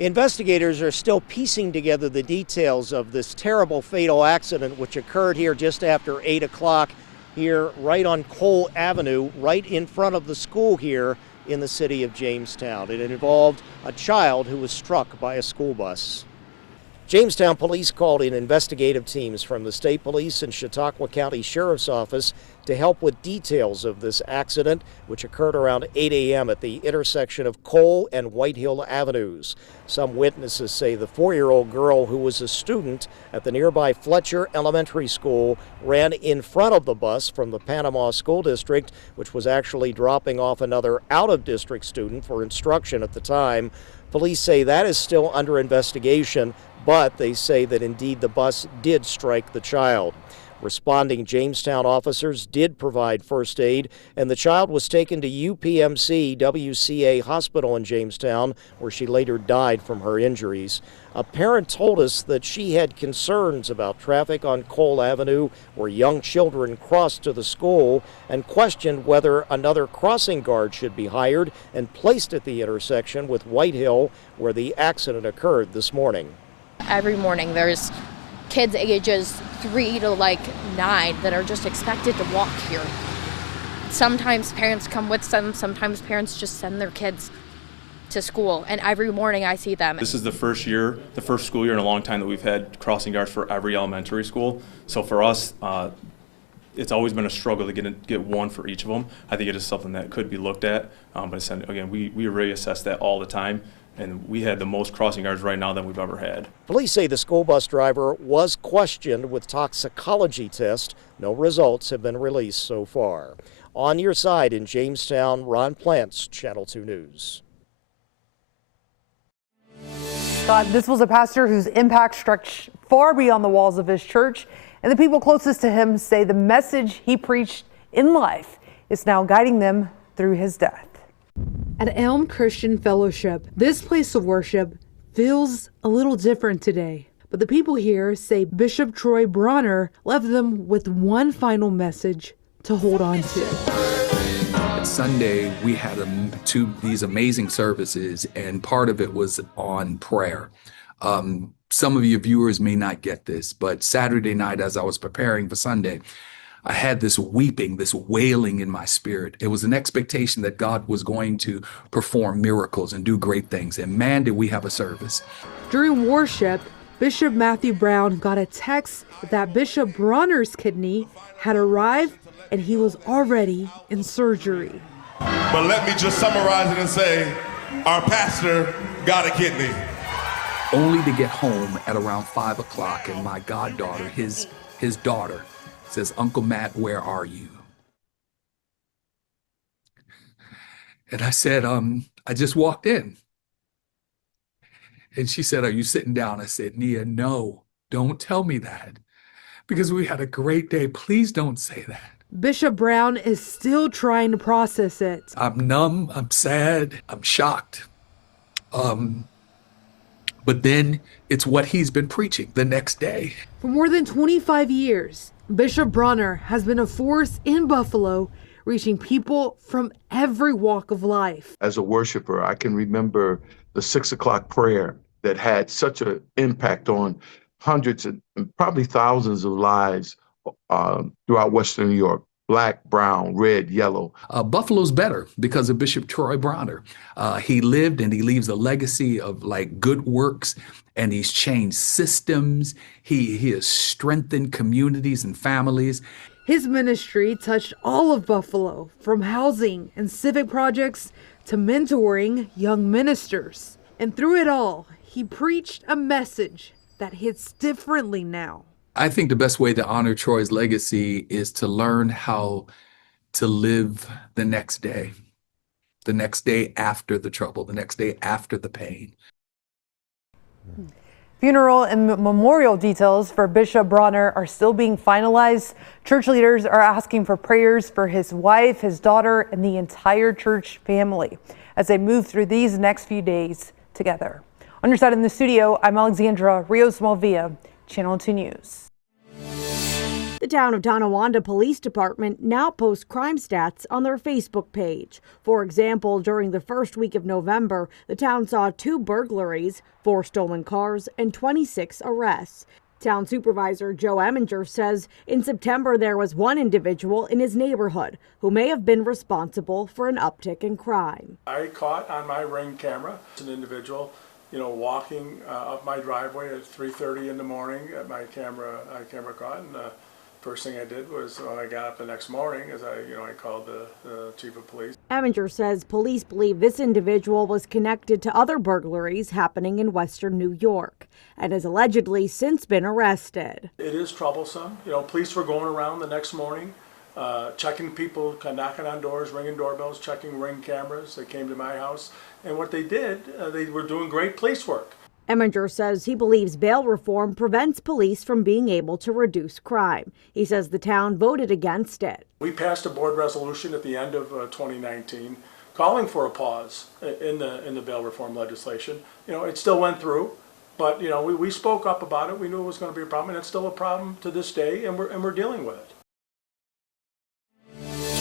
Investigators are still piecing together the details of this terrible fatal accident which occurred here just after 8 o'clock here right on Cole Avenue, right in front of the school here in the city of Jamestown. It involved a child who was struck by a school bus. Jamestown police called in investigative teams from the state police and Chautauqua County Sheriff's Office to help with details of this accident, which occurred around 8 a.m. at the intersection of Cole and White Hill Avenues. Some witnesses say the 4-year-old girl who was a student at the nearby Fletcher Elementary School ran in front of the bus from the Panama School District, which was actually dropping off another out-of-district student for instruction at the time. Police say that is still under investigation, but they say that indeed the bus did strike the child. Responding Jamestown officers did provide first aid, and the child was taken to UPMC WCA Hospital in Jamestown, where she later died from her injuries. A parent told us that she had concerns about traffic on Cole Avenue, where young children crossed to the school, and questioned whether another crossing guard should be hired and placed at the intersection with White Hill, where the accident occurred this morning. Every morning there's kids ages 3 to 9 that are just expected to walk here. Sometimes parents come with them, sometimes parents just send their kids to school, and every morning I see them. This is the first school year in a long time that we've had crossing guards for every elementary school. So for us, it's always been a struggle to get one for each of them. I think it is something that could be looked at, but again, we reassess that all the time. And we had the most crossing guards right now than we've ever had. Police say the school bus driver was questioned with toxicology tests. No results have been released so far. On your side in Jamestown, Ron Plants, Channel 2 News. God, this was a pastor whose impact stretched far beyond the walls of his church, and the people closest to him say the message he preached in life is now guiding them through his death. At Elm Christian Fellowship, this place of worship feels a little different today. But the people here say Bishop Troy Bronner left them with one final message to hold on to. Sunday, we had these amazing services, and part of it was on prayer. Some of your viewers may not get this, but Saturday night, as I was preparing for Sunday, I had this weeping, this wailing in my spirit. It was an expectation that God was going to perform miracles and do great things. And man, did we have a service. During worship, Bishop Matthew Brown got a text that Bishop Bronner's kidney had arrived and he was already in surgery. But let me just summarize it and say, our pastor got a kidney. Only to get home at around 5 o'clock, and my goddaughter, his daughter, says, "Uncle Matt, where are you?" And I said, I just walked in. And she said, "Are you sitting down?" I said, "Nia, no, don't tell me that, because we had a great day. Please don't say that." Bishop Brown is still trying to process it. I'm numb, I'm sad, I'm shocked. But then it's what he's been preaching the next day. For more than 25 years, Bishop Bronner has been a force in Buffalo, reaching people from every walk of life. As a worshiper, I can remember the 6 o'clock prayer that had such an impact on hundreds and probably thousands of lives throughout Western New York. Black, brown, red, yellow. Buffalo's better because of Bishop Troy Bronner. He lived and he leaves a legacy of good works, and he's changed systems. He has strengthened communities and families. His ministry touched all of Buffalo, from housing and civic projects to mentoring young ministers. And through it all, he preached a message that hits differently now. I think the best way to honor Troy's legacy is to learn how to live the next day after the trouble, the next day after the pain. Funeral and memorial details for Bishop Bronner are still being finalized. Church leaders are asking for prayers for his wife, his daughter, and the entire church family as they move through these next few days together. On your side in the studio, I'm Alexandra Rios-Malvia, Channel 2 News. The town of Tonawanda Police Department now posts crime stats on their Facebook page. For example, during the first week of November, the town saw 2 burglaries, 4 stolen cars, and 26 arrests. Town Supervisor Joe Eminger says in September there was 1 individual in his neighborhood who may have been responsible for an uptick in crime. I caught on my Ring camera an individual, walking up my driveway at 3:30 in the morning. My camera caught, and first thing I did was when I got up the next morning, I called the chief of police. Eminger says police believe this individual was connected to other burglaries happening in western New York and has allegedly since been arrested. It is troublesome. Police were going around the next morning, checking people, knocking on doors, ringing doorbells, checking Ring cameras. They came to my house, and what they did, they were doing great police work. Eminger says he believes bail reform prevents police from being able to reduce crime. He says the town voted against it. We passed a board resolution at the end of 2019 calling for a pause in the bail reform legislation. It still went through, but we spoke up about it. We knew it was going to be a problem, and it's still a problem to this day, and we're dealing with it.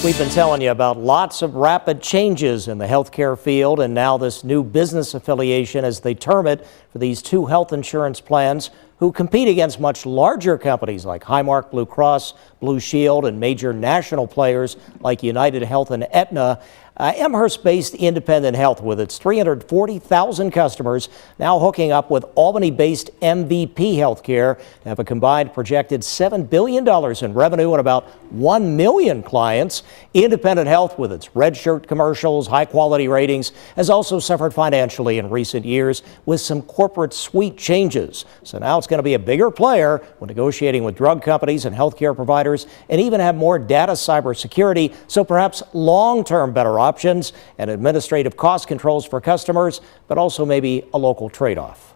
We've been telling you about lots of rapid changes in the healthcare field, and now this new business affiliation, as they term it, for these 2 health insurance plans who compete against much larger companies like Highmark Blue Cross, Blue Shield, and major national players like United Health and Aetna. Amherst-based Independent Health, with its 340,000 customers, now hooking up with Albany-based MVP Healthcare to have a combined projected $7 billion in revenue and about 1 million clients. Independent Health, with its red shirt commercials, high-quality ratings, has also suffered financially in recent years with some corporate suite changes. So now it's going to be a bigger player when negotiating with drug companies and healthcare providers, and even have more data cybersecurity, so perhaps long-term better options and administrative cost controls for customers, but also maybe a local trade-off.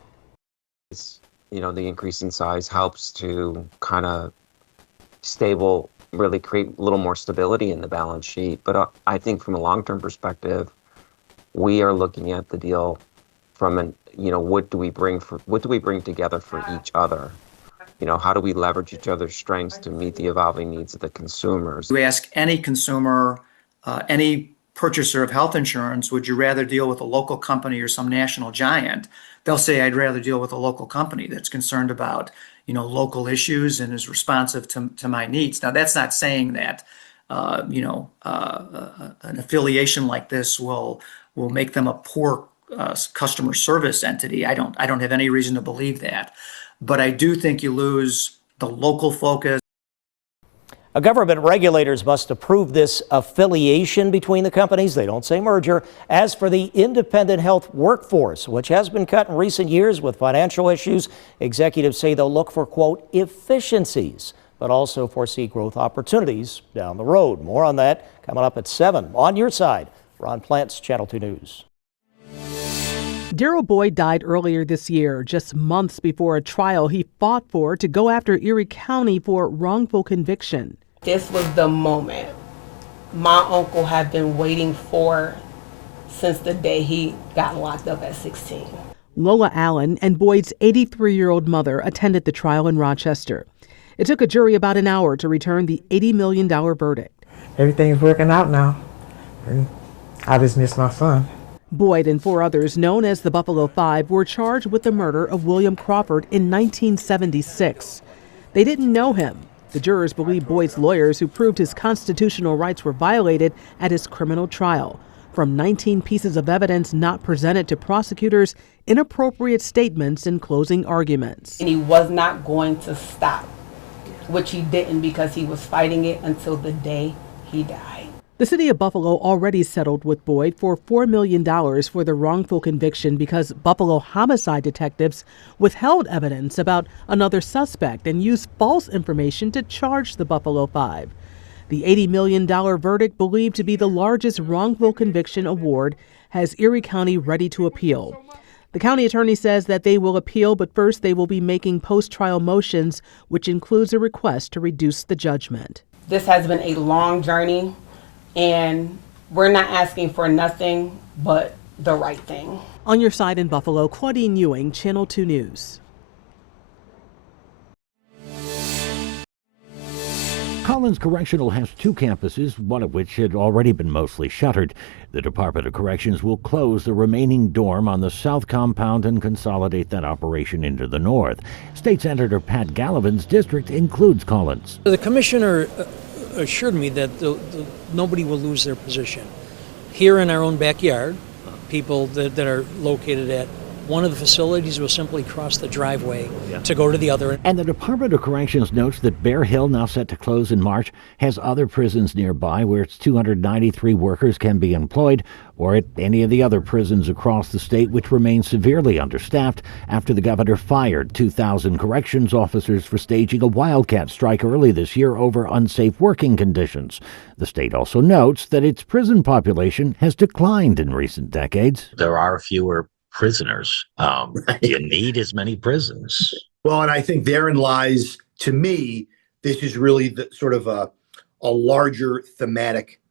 The increase in size helps to kind of really create a little more stability in the balance sheet. But I think from a long-term perspective, we are looking at the deal from what do we bring together for each other? How do we leverage each other's strengths to meet the evolving needs of the consumers? We ask any consumer, any purchaser of health insurance, would you rather deal with a local company or some national giant? They'll say, I'd rather deal with a local company that's concerned about, local issues and is responsive to my needs. Now, that's not saying that, an affiliation like this will make them a poor customer service entity. I don't have any reason to believe that. But I do think you lose the local focus. Government regulators must approve this affiliation between the companies. They don't say merger. As for the independent health workforce, which has been cut in recent years with financial issues, executives say they'll look for, quote, efficiencies, but also foresee growth opportunities down the road. More on that coming up at 7. On your side, Ron Plant's Channel 2 News. Darrell Boyd died earlier this year, just months before a trial he fought for to go after Erie County for wrongful conviction. This was the moment my uncle had been waiting for since the day he got locked up at 16. Lola Allen and Boyd's 83-year-old mother attended the trial in Rochester. It took a jury about an hour to return the $80 million verdict. Everything's working out now, and I just miss my son. Boyd and 4 others, known as the Buffalo Five, were charged with the murder of William Crawford in 1976. They didn't know him. The jurors believe Boyd's lawyers, who proved his constitutional rights were violated at his criminal trial. From 19 pieces of evidence not presented to prosecutors, inappropriate statements and closing arguments. And he was not going to stop, which he didn't, because he was fighting it until the day he died. The city of Buffalo already settled with Boyd for $4 million for the wrongful conviction because Buffalo homicide detectives withheld evidence about another suspect and used false information to charge the Buffalo Five. The $80 million verdict, believed to be the largest wrongful conviction award, has Erie County ready to appeal. The county attorney says that they will appeal, but first they will be making post-trial motions, which includes a request to reduce the judgment. This has been a long journey, and we're not asking for nothing but the right thing. On your side in Buffalo, Claudine Ewing, Channel 2 News. Collins Correctional has 2 campuses, one of which had already been mostly shuttered. The Department of Corrections will close the remaining dorm on the south compound and consolidate that operation into the north. State Senator Pat Gallivan's district includes Collins. The commissioner assured me that nobody will lose their position. Here in our own backyard, people that are located at one of the facilities will simply cross the driveway to go to the other. And the Department of Corrections notes that Bear Hill, now set to close in March, has other prisons nearby where its 293 workers can be employed, or at any of the other prisons across the state which remain severely understaffed after the governor fired 2,000 corrections officers for staging a wildcat strike early this year over unsafe working conditions. The state also notes that its prison population has declined in recent decades. There are fewer prisoners. You need as many prisons. Well, and I think therein lies, to me, this is really the sort of a larger thematic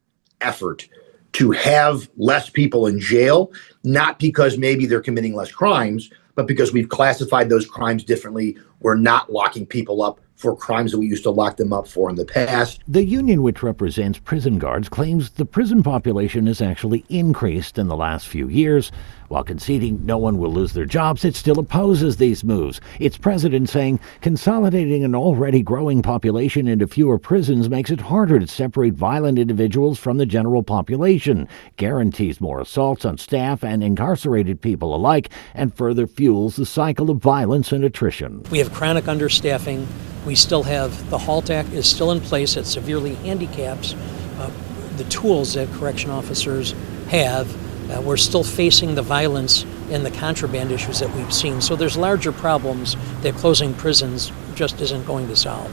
effort to have less people in jail, not because maybe they're committing less crimes, but because we've classified those crimes differently. We're not locking people up for crimes that we used to lock them up for in the past. The union, which represents prison guards, claims the prison population has actually increased in the last few years. While conceding no one will lose their jobs, it still opposes these moves. Its president saying consolidating an already growing population into fewer prisons makes it harder to separate violent individuals from the general population, guarantees more assaults on staff and incarcerated people alike, and further fuels the cycle of violence and attrition. We have chronic understaffing. We still have the HALT Act is still in place. It severely handicaps the tools that correction officers have. We're still facing the violence and the contraband issues that we've seen. So there's larger problems that closing prisons just isn't going to solve.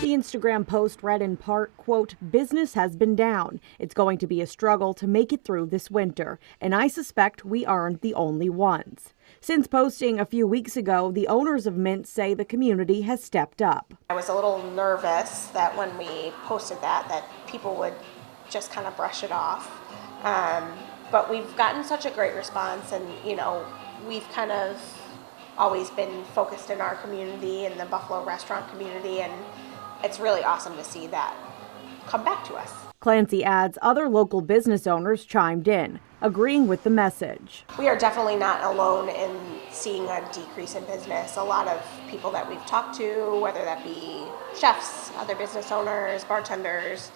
The Instagram post read in part, quote, "Business has been down. It's going to be a struggle to make it through this winter, and I suspect we aren't the only ones." Since posting a few weeks ago, the owners of Mint say the community has stepped up. I was a little nervous that when we posted that people would just kind of brush it off. But we've gotten such a great response, and, we've kind of always been focused in our community and the Buffalo restaurant community, and it's really awesome to see that come back to us. Clancy adds other local business owners chimed in, agreeing with the message. We are definitely not alone in seeing a decrease in business. A lot of people that we've talked to, whether that be chefs, other business owners, bartenders,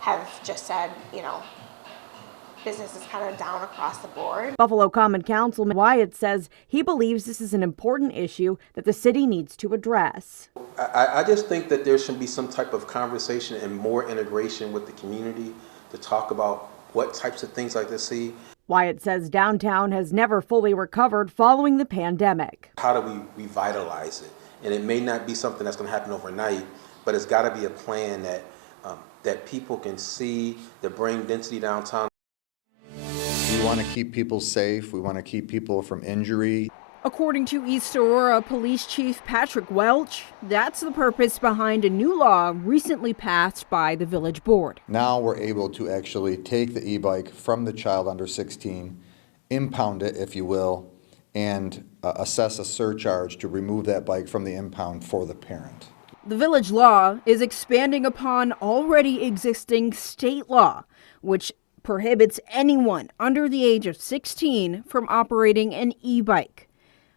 have just said, business is kind of down across the board. Buffalo Common Councilman Wyatt says he believes this is an important issue that the city needs to address. I just think that there should be some type of conversation and more integration with the community to talk about what types of things like this see. Wyatt says downtown has never fully recovered following the pandemic. How do we revitalize it? And it may not be something that's going to happen overnight, but it's got to be a plan that people can see, that bring density downtown. We want to keep people safe. We want to keep people from injury. According to East Aurora Police Chief Patrick Welch, that's the purpose behind a new law recently passed by the Village Board. Now we're able to actually take the e-bike from the child under 16, impound it, if you will, and assess a surcharge to remove that bike from the impound for the parent. The village law is expanding upon already existing state law, which prohibits anyone under the age of 16 from operating an e-bike.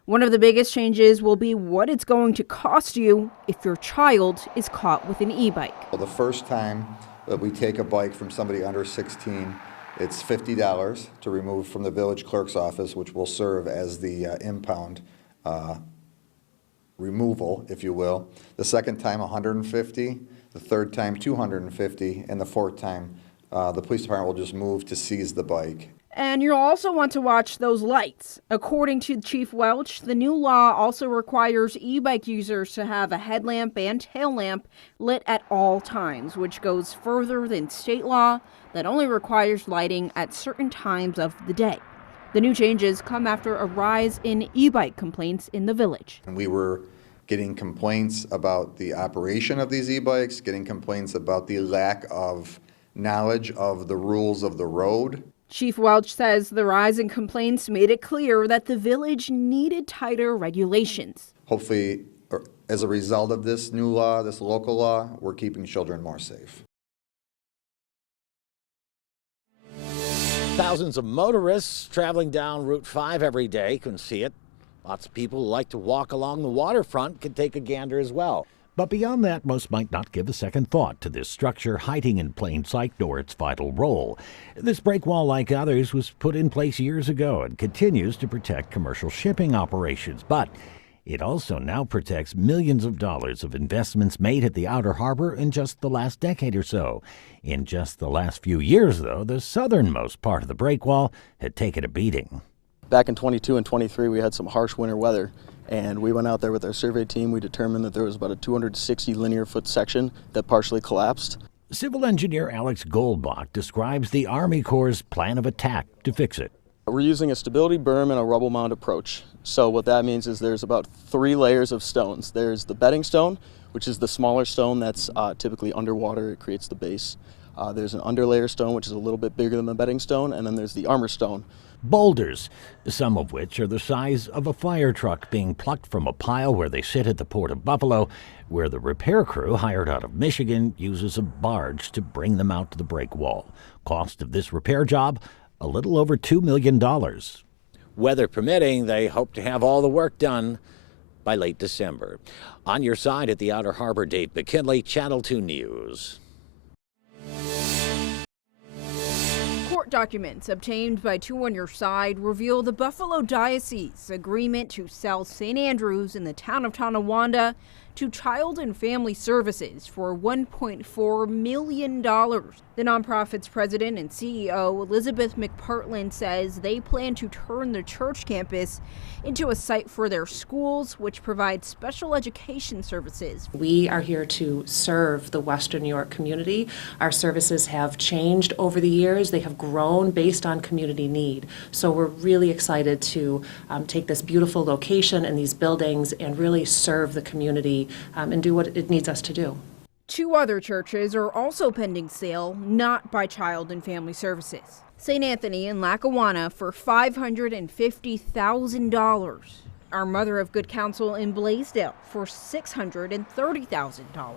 One of the biggest changes will be what it's going to cost you if your child is caught with an e-bike. Well, the first time that we take a bike from somebody under 16, it's $50 to remove from the village clerk's office, which will serve as the impound removal, if you will. The second time, $150. The third time, $250. And the fourth time, the police department will just move to seize the bike. And you'll also want to watch those lights. According to Chief Welch, the new law also requires e-bike users to have a headlamp and tail lamp lit at all times, which goes further than state law that only requires lighting at certain times of the day. The new changes come after a rise in e-bike complaints in the village. And we were getting complaints about the operation of these e-bikes, getting complaints about the lack of knowledge of the rules of the road. Chief Welch says the rise in complaints made it clear that the village needed tighter regulations. Hopefully, As a result of this new law, this local law, we're keeping children more safe. Thousands of motorists traveling down Route 5 every day can see it. Lots of people who like to walk along the waterfront can take a gander as well. But beyond that, most might not give a second thought to this structure hiding in plain sight nor its vital role. This breakwall, like others, was put in place years ago and continues to protect commercial shipping operations. But it also now protects millions of dollars of investments made at the outer harbor in just the last decade or so. In just the last few years, though, the southernmost part of the breakwall had taken a beating. Back in 22 and 23, we had some harsh winter weather, and we went out there with our survey team. We determined that there was about a 260 linear foot section that partially collapsed. Civil engineer Alex Goldbach describes the Army Corps' plan of attack to fix it. We're using a stability berm and a rubble mound approach. So what that means is there's about 3 layers of stones. There's the bedding stone, which is the smaller stone that's typically underwater. It creates the base. There's an underlayer stone, which is a little bit bigger than the bedding stone, and then there's the armor stone. Boulders, some of which are the size of a fire truck, being plucked from a pile where they sit at the Port of Buffalo, where the repair crew hired out of Michigan uses a barge to bring them out to the breakwall. Cost of this repair job, a little over $2 million. Weather permitting, they hope to have all the work done by late December. On your side at the Outer Harbor, Dave McKinley, Channel 2 News. Court documents obtained by Two on Your Side reveal the Buffalo Diocese agreement to sell St. Andrews in the town of Tonawanda to Child and Family Services for $1.4 million. The nonprofit's president and CEO, Elizabeth McPartland, says they plan to turn the church campus into a site for their schools, which provide special education services. We are here to serve the Western New York community. Our services have changed over the years. They have grown based on community need. So we're really excited to take this beautiful location and these buildings and really serve the community and do what it needs us to do. 2 other churches are also pending sale, not by Child and Family Services. St. Anthony in Lackawanna for $550,000. Our Mother of Good Counsel in Blaisdell for $630,000.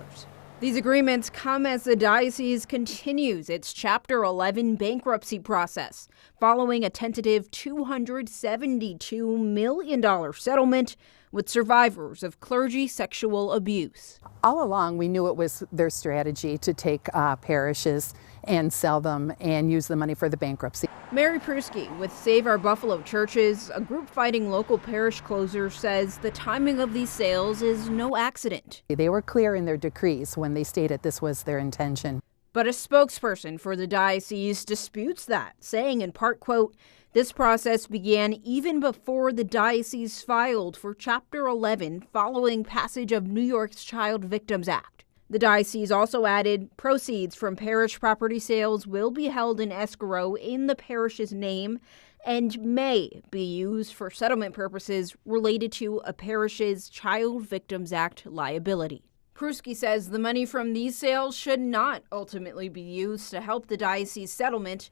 These agreements come as the diocese continues its Chapter 11 bankruptcy process, following a tentative $272 million settlement with survivors of clergy sexual abuse. All along, we knew it was their strategy to take parishes and sell them and use the money for the bankruptcy. Mary Pruski with Save Our Buffalo Churches, a group fighting local parish closures, says the timing of these sales is no accident. They were clear in their decrees when they stated this was their intention. But a spokesperson for the diocese disputes that, saying in part, quote, "This process began even before the diocese filed for Chapter 11 following passage of New York's Child Victims Act." The diocese also added proceeds from parish property sales will be held in escrow in the parish's name and may be used for settlement purposes related to a parish's Child Victims Act liability. Pruski says the money from these sales should not ultimately be used to help the diocese settlement,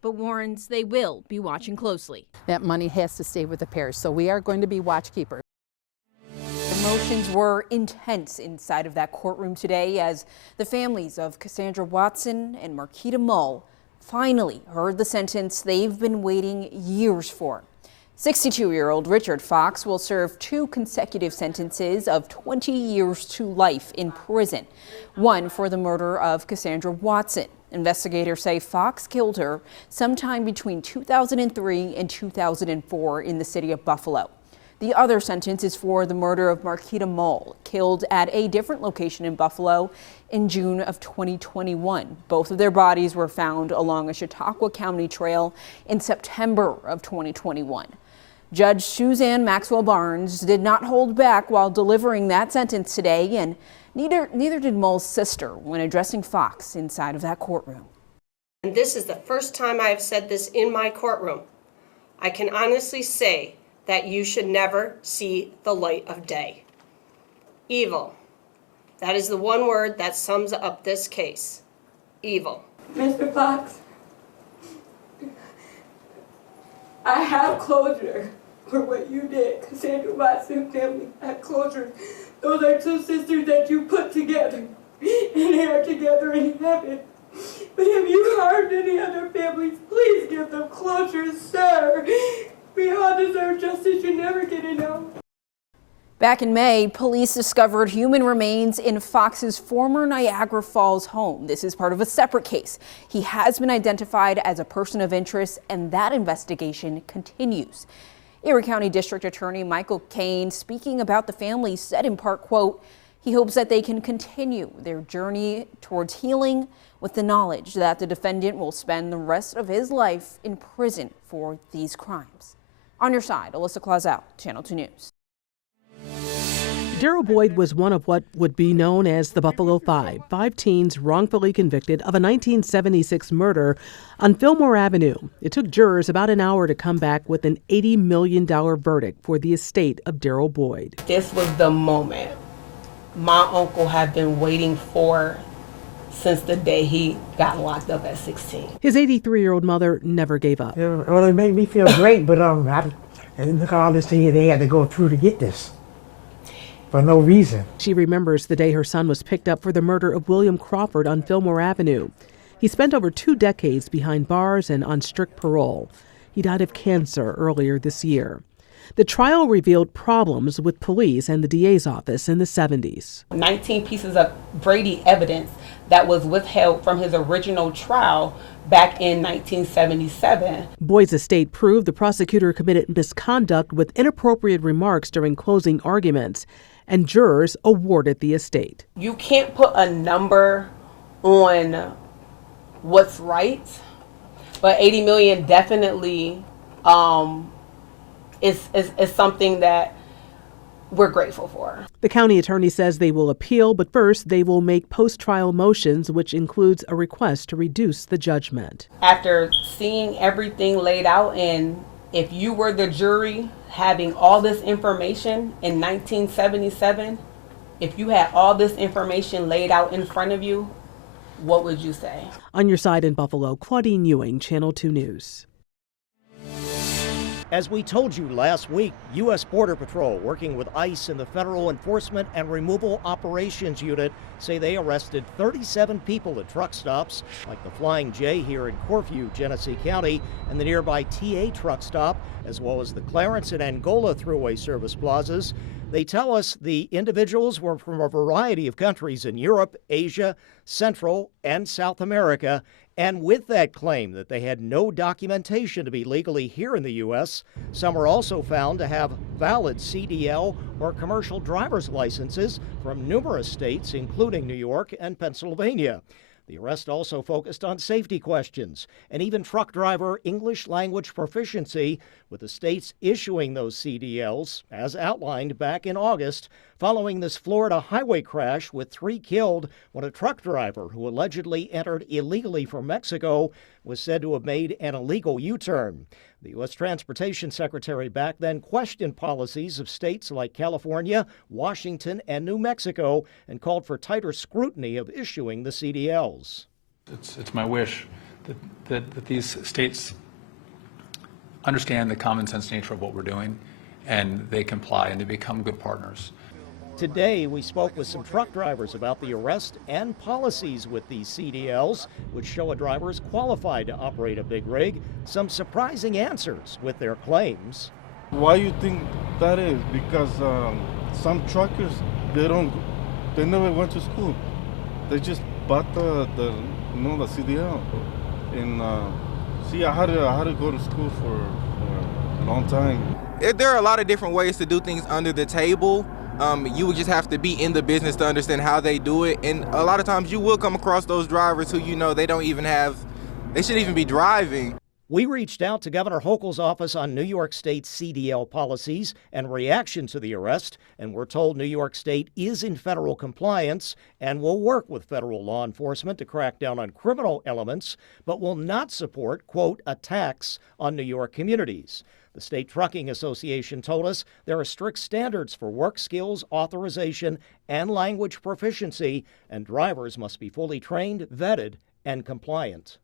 but warns they will be watching closely. That money has to stay with the parish, so we are going to be watchkeepers. Emotions were intense inside of that courtroom today as the families of Cassandra Watson and Marquita Mull finally heard the sentence they've been waiting years for. 62-year-old Richard Fox will serve 2 consecutive sentences of 20 years to life in prison, one for the murder of Cassandra Watson. Investigators say Fox killed her sometime between 2003 and 2004 in the city of Buffalo. The other sentence is for the murder of Marquita Mull, killed at a different location in Buffalo in June of 2021. Both of their bodies were found along a Chautauqua County trail in September of 2021. Judge Suzanne Maxwell Barnes did not hold back while delivering that sentence today, and neither did Mull's sister when addressing Fox inside of that courtroom. And this is the first time I have said this in my courtroom. I can honestly say that you should never see the light of day. Evil. That is the one word that sums up this case. Evil. Mr. Fox, I have closure. for what you did, because Andrew Watts and family had closure. Those are two sisters that you put together, and they are together in heaven. But if you harmed any other families, please give them closure, sir. We all deserve justice. You never get it out. Back in May, police discovered human remains in Fox's former Niagara Falls home. This is part of a separate case. He has been identified as a person of interest, and that investigation continues. Erie County District Attorney Michael Kane, speaking about the family, said in part, quote, he hopes that they can continue their journey towards healing with the knowledge that the defendant will spend the rest of his life in prison for these crimes. On your side, Alyssa Clausel, Channel 2 News. Darrell Boyd was one of what would be known as the Buffalo Five, 5 teens wrongfully convicted of a 1976 murder on Fillmore Avenue. It took jurors about an hour to come back with an $80 million verdict for the estate of Darrell Boyd. This was the moment my uncle had been waiting for since the day he got locked up at 16. His 83-year-old mother never gave up. Well, it made me feel great, but and look at all this thing they had to go through to get this. For no reason. She remembers the day her son was picked up for the murder of William Crawford on Fillmore Avenue. He spent over 2 decades behind bars and on strict parole. He died of cancer earlier this year. The trial revealed problems with police and the DA's office in the 70s. 19 pieces of Brady evidence that was withheld from his original trial back in 1977. Boyd's estate proved the prosecutor committed misconduct with inappropriate remarks during closing arguments, and jurors awarded the estate. You can't put a number on what's right, but $80 million definitely is something that we're grateful for. The county attorney says they will appeal, but first they will make post-trial motions, which includes a request to reduce the judgment. After seeing everything laid out, and if you were the jury having all this information in 1977, if you had all this information laid out in front of you, what would you say? On your side in Buffalo, Claudine Ewing, Channel 2 News. As we told you last week, U.S. Border Patrol, working with ICE and the Federal Enforcement and Removal Operations Unit, say they arrested 37 people at truck stops, like the Flying J here in Corfu, Genesee County, and the nearby TA truck stop, as well as the Clarence and Angola Thruway service plazas. They tell us the individuals were from a variety of countries in Europe, Asia, Central, and South America. And with that claim that they had no documentation to be legally here in the U.S., some were also found to have valid CDL or commercial driver's licenses from numerous states, including New York and Pennsylvania. The arrest also focused on safety questions and even truck driver English language proficiency, with the states issuing those CDLs, as outlined back in August, following this Florida highway crash with 3 killed when a truck driver who allegedly entered illegally from Mexico was said to have made an illegal U-turn. The U.S. Transportation Secretary back then questioned policies of states like California, Washington, and New Mexico and called for tighter scrutiny of issuing the CDLs. It's my wish that these states understand the common sense nature of what we're doing and they comply and they become good partners. Today, we spoke with some truck drivers about the arrest and policies with these CDLs, which show a driver is qualified to operate a big rig. Some surprising answers with their claims. Why you think that is? Because some truckers, they never went to school. They just bought the CDL. And I had to go to school for a long time. There are a lot of different ways to do things under the table. You would just have to be in the business to understand how they do it. And a lot of times you will come across those drivers who, they shouldn't even be driving. We reached out to Governor Hochul's office on New York State's CDL policies and reaction to the arrest, and we're told New York State is in federal compliance and will work with federal law enforcement to crack down on criminal elements, but will not support, quote, attacks on New York communities. The State Trucking Association told us there are strict standards for work skills, authorization, and language proficiency, and drivers must be fully trained, vetted, and compliant.